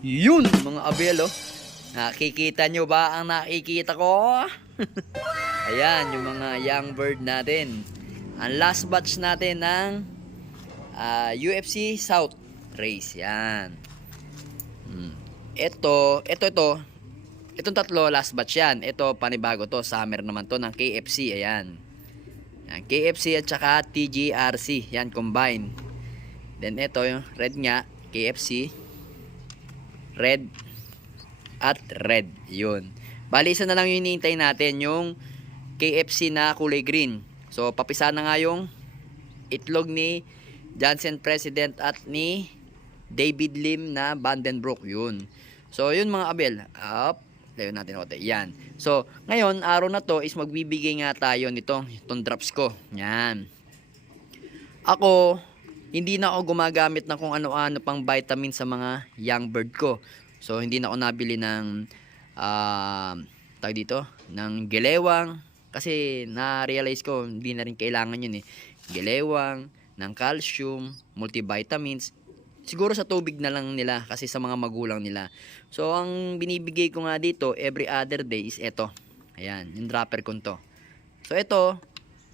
Yun mga abel, oh. Nakikita nyo ba ang nakikita ko? Ayan yung mga young bird natin. Ang last batch natin ng UFC South race. Yan. Itong tatlo last batch yan. Ito panibago to, summer naman to ng KFC. Ayan. Yan, KFC at saka TGRC. Yan, combine. Then ito yung red nga, KFC, red at red. Yun. Bali isa na lang yung hinihintay natin, yung KFC na kulay green. So papisa na nga yung itlog ni Johnson President at ni David Lim na Vandenbroek. Yun. So yun mga abel. Up. Layo natin ako. Yan. So ngayon araw na to is magbibigay nga tayo itong drops ko. Yan. Ako hindi na ako gumagamit ng kung ano-ano pang vitamin sa mga young bird ko. So hindi na ako nabili ng tawag dito, ng gelewang kasi na-realize ko hindi na rin kailangan yun eh. Gelewang, ng calcium, multivitamins. Siguro sa tubig na lang nila kasi sa mga magulang nila. So ang binibigay ko nga dito every other day is ito. Ayan, yung dropper ko to. So ito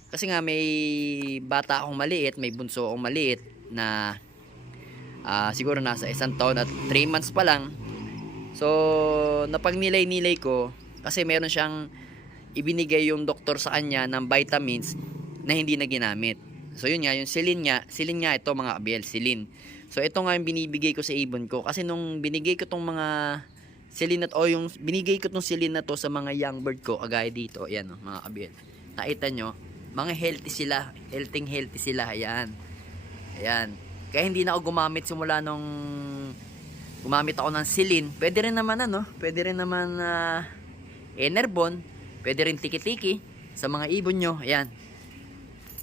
kasi nga may bata akong maliit, may bunso akong maliit na siguro nasa 1 taon at 3 months pa lang. So napagnilay-nilay ko kasi meron siyang ibinigay yung doktor sa kanya ng vitamins na hindi na ginamit. So yun nga, yung silin nga ito mga abel, silin. So ito nga yung binibigay ko sa ibon ko kasi nung binigay ko tong mga silin yung binigay ko tong silin na to sa mga young bird ko, agaya dito, ayan oh, mga abel. Nakita nyo, mga healthy sila, ayan. Ayan. Kaya hindi na ako gumamit simula nung gumamit ako ng silin. Pwede rin naman Enerbon, pwede rin tiki-tiki sa mga ibon nyo. Ayan.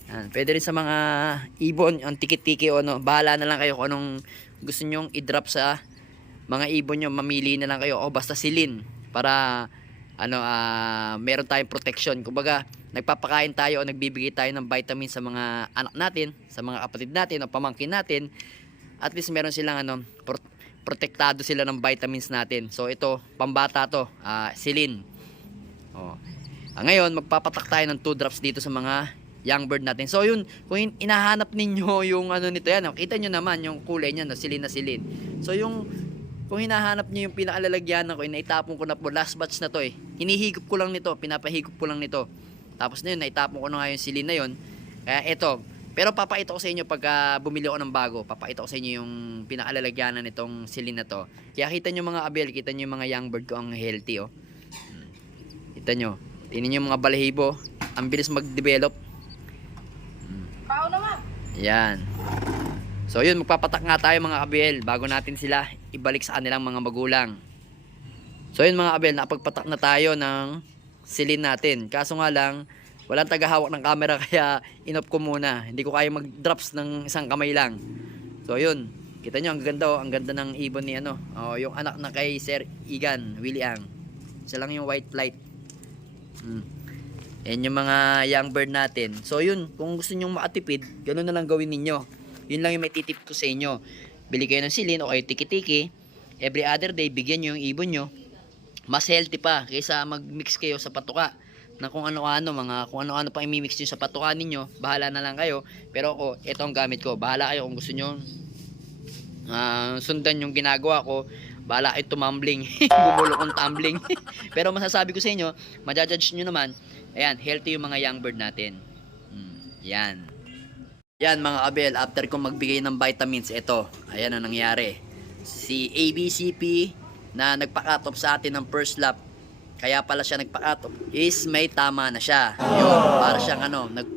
Ayan. Pwede rin sa mga ibon ang tiki-tiki o ano. Bahala na lang kayo kung anong gusto nyong i-drop sa mga ibon nyo. Mamili na lang kayo. O basta silin para meron tayong protection. Kumbaga, nagpapakain tayo o nagbibigay tayo ng vitamin sa mga anak natin, sa mga kapatid natin o pamangkin natin. At least meron silang protektado sila ng vitamins natin. So ito, pambata to, silin. Ngayon, magpapatak tayo ng 2 drops dito sa mga young bird natin. So yun, kung inahanap ninyo yung nito yan, kita nyo naman yung kulay niya, silin na silin. So yung kung hinahanap niyo yung pinakalalagyanan ko, inaitapon ko na po, last batch na to eh. Hinihigop ko lang nito, pinapahigop ko lang nito. Tapos na yun, naitapon ko na nga yung silin na yun. Kaya ito, pero papakita ko sa inyo pagka bumili ako ng bago, papakita ko sa inyo yung pinakalalagyanan nitong silin na to. Kaya kita nyo mga abel, kita nyo yung mga young bird ko ang healthy oh. Kita nyo, tingnan nyo yung mga balahibo, ang bilis mag-develop. Yan. So yun, magpapatak nga tayo mga abel bago natin sila ibalik sa kanilang mga magulang. So yun mga abel, napagpatak na tayo ng silin natin. Kaso nga lang, walang tagahawak ng camera kaya inop ko muna. Hindi ko kaya mag-drops ng isang kamay lang. So yun, kita nyo ang ganda oh, ang ganda ng ibon ni yung anak na kay Sir Igan, Willie Ang. Isa lang yung white flight. Yan yung mga young bird natin. So yun, kung gusto nyo makatipid, ganun na lang gawin ninyo. Yun lang yung may titip ko sa inyo. Bili kayo ng silin o kayo tiki-tiki. Every other day, bigyan nyo yung ibon nyo. Mas healthy pa kaysa mag-mix kayo sa patuka na kung ano-ano, kung ano-ano pa i-mix nyo sa patuka ninyo. Bahala na lang kayo. Pero ako, ito ang gamit ko. Bahala kayo kung gusto nyo sundan yung ginagawa ko. Bahala kayo tumambling. Bumulok kong tumbling. Pero masasabi ko sa inyo, majudge nyo naman, ayan, healthy yung mga young bird natin. Yan. Yan mga abel, after kong magbigay ng vitamins, ito, ayan ang nangyari. Si ABCP na nagpa-cut off sa atin ng first lap, kaya pala siya nagpa-cut off, is may tama na siya. Yun, para siyang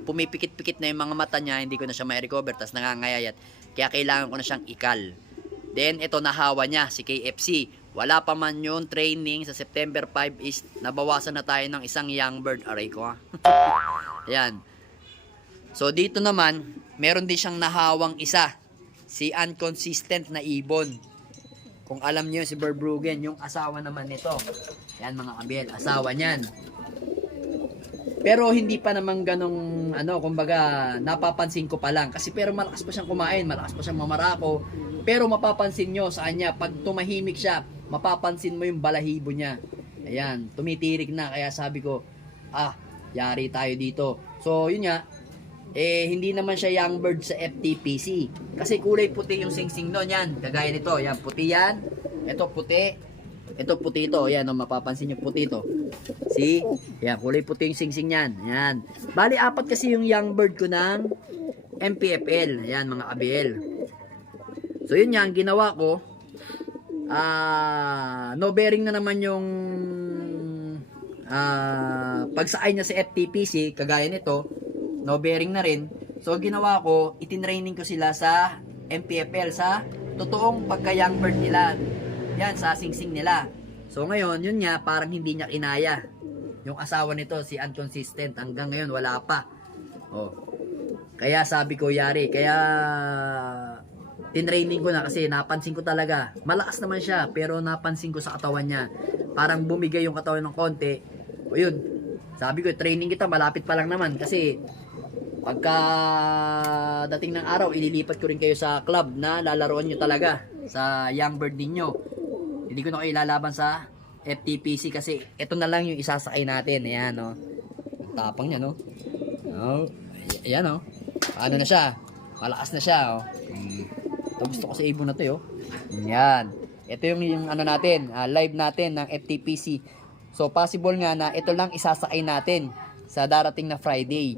pumipikit-pikit na yung mga mata niya, hindi ko na siya ma-recover, tas nangangayayat. Kaya kailangan ko na siyang ikal. Then ito nahawa niya, si KFC. Wala pa man yung training sa September 5 is nabawasan na tayo ng isang young bird. Aray ko ha. Ayan. So dito naman, meron din siyang nahawang isa. Si inconsistent na ibon. Kung alam niyo si Verbruggen, yung asawa naman nito. Yan mga kabel, asawa niyan. Pero hindi pa naman ganong kumbaga napapansin ko pa lang kasi pero malakas pa siyang kumain, malakas pa siyang mamarako. Pero mapapansin nyo sa kanya pag tumahimik siya, mapapansin mo yung balahibo niya. Ayan, tumitirik na kaya sabi ko, yari tayo dito. So yun nga, hindi naman siya young bird sa FTPC. Kasi kulay puti yung singsing nun yan. Kagaya nito, yan puti yan. Ito puti. Ito puti ito. Yan, mapapansin nyo puti ito. See? Yan, kulay puti yung singsing yan. Yan. Bali, 4 kasi yung young bird ko ng MPFL. Yan, mga ABL. So yun yan, ginawa ko. No bearing na naman yung pagsakay niya sa FTPC. Kagaya nito. No bearing na rin. So ginawa ko, itinraining ko sila sa MPFL sa totoong pagka-young bird nila. Yan, sa singsing nila. So ngayon, yun nga, parang hindi niya kinaya. Yung asawa nito, si Unconsistent, hanggang ngayon wala pa. Kaya sabi ko, yari. Kaya tinraining ko na kasi napansin ko talaga. Malakas naman siya, pero napansin ko sa katawan niya. Parang bumigay yung katawan ng konti. O yun, sabi ko, training kita, malapit pa lang naman. Kasi pagka dating ng araw, ililipat ko rin kayo sa club na lalaroan nyo talaga sa young bird ninyo. Hindi ko na kayo lalaban sa FTPC kasi ito na lang yung isasakay natin. Ayan, no. Ang tapang niya, no. Ayan, no. Ano na siya? Malakas na siya, oh. Ito gusto ko sa ibon na to, oh. Ayan. Ito yung ano natin, live natin ng FTPC. So, possible nga na ito lang isasakay natin sa darating na Friday.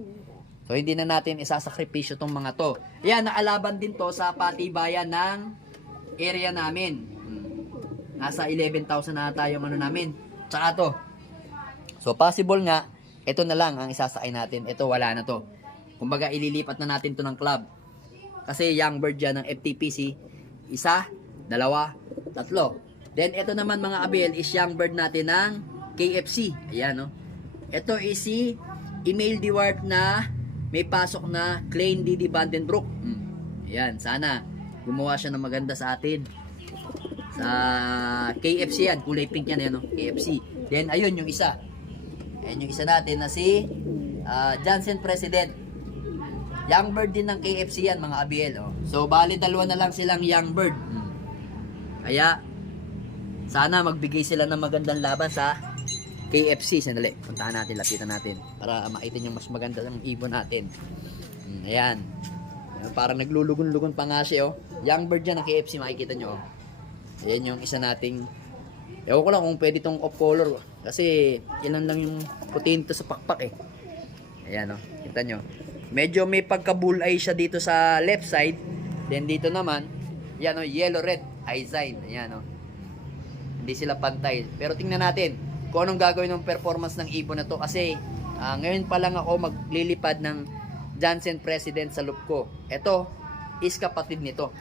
So, hindi na natin isasakripisyo tong mga to. Ayan, naalaban din to sa patibayan ng area namin. Nasa 11,000 na tayo namin. Tsaka to. So, possible nga, ito na lang ang isasakay natin. Ito, wala na to. Kumbaga, ililipat na natin to ng club. Kasi young bird yan ng FTPC. 1, 2, 3. Then, ito naman mga abel is young bird natin ng KFC. Ayan, no. Ito is si Emil Dewart na may pasok na Klein Didi Vandenbroek. Ayan, sana gumawa siya ng maganda sa atin. Sa KFC yan, kulay pink yan, no? KFC. Then, ayun yung isa. Ayan yung isa natin na si Johnson President. Young bird din ng KFC yan, mga ABL. Oh. So, bali dalawa na lang silang young bird. Kaya, sana magbigay sila ng magandang laban sa KFC. Sandali, puntahan natin, lapitan natin para makita nyo mas maganda ng ibon natin. Ayan. Parang naglulugon-lugon pa nga siya, oh. Young bird yan ng KFC, makikita nyo, oh. Ayan yung isa nating, ewan ko lang kung pwede itong off color kasi ilan lang yung putin to sa pakpak, eh. Ayan, oh. Kita nyo. Medyo may pagka-bull eye siya dito sa left side. Then dito naman, yan, oh, yellow-red eye sign. Ayan, oh. Hindi sila pantay. Pero tingnan natin kung anong gagawin ng performance ng ibon na to kasi ngayon pa lang ako maglilipad ng Johnson President sa loop ko. Ito is kapatid nito.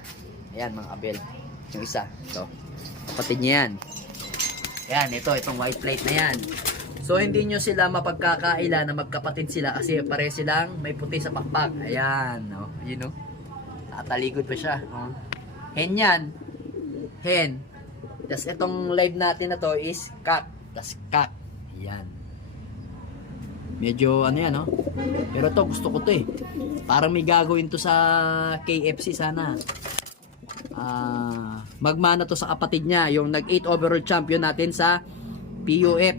Ayan, mga abel. Yung isa. Ito. Kapatid niya yan. Ayan, itong white plate na yan. So, hindi nyo sila mapagkakaila na magkapatid sila kasi pare silang may puti sa pakpak. Ayan. Oh, you know. Tatalikod pa siya. Oh. Hen yan. Hen. Tapos itong live natin na to is cock. Tas cock. Ayan. Medyo ano yan, no? Pero to gusto ko to, eh. Parang may gagawin to sa KFC sana. Magmana to sa kapatid niya, yung nag-8 overall champion natin sa PUF.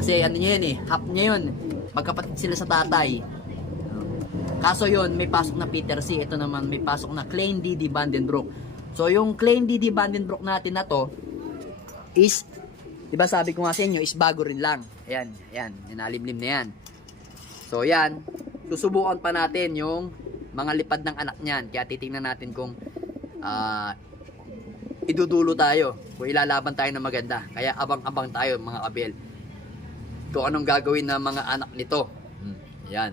Kasi ano niya yan, eh. Half niya yun. Magkapatid sila sa tatay. Kaso yun, may pasok na Peter C. Ito naman, may pasok na Klein Didi Vandenbroek. So, yung Klein Didi Vandenbroek natin na to is, diba sabi ko nga sa inyo, is bago rin lang. Ayan, ayan, nalimlim na yan. So, yan, susubukan pa natin yung mga lipad ng anak niyan. Kaya titingnan natin kung idudulo tayo, kung ilalaban tayo ng maganda. Kaya abang-abang tayo, mga kabel, kung anong gagawin ng mga anak nito. Yan.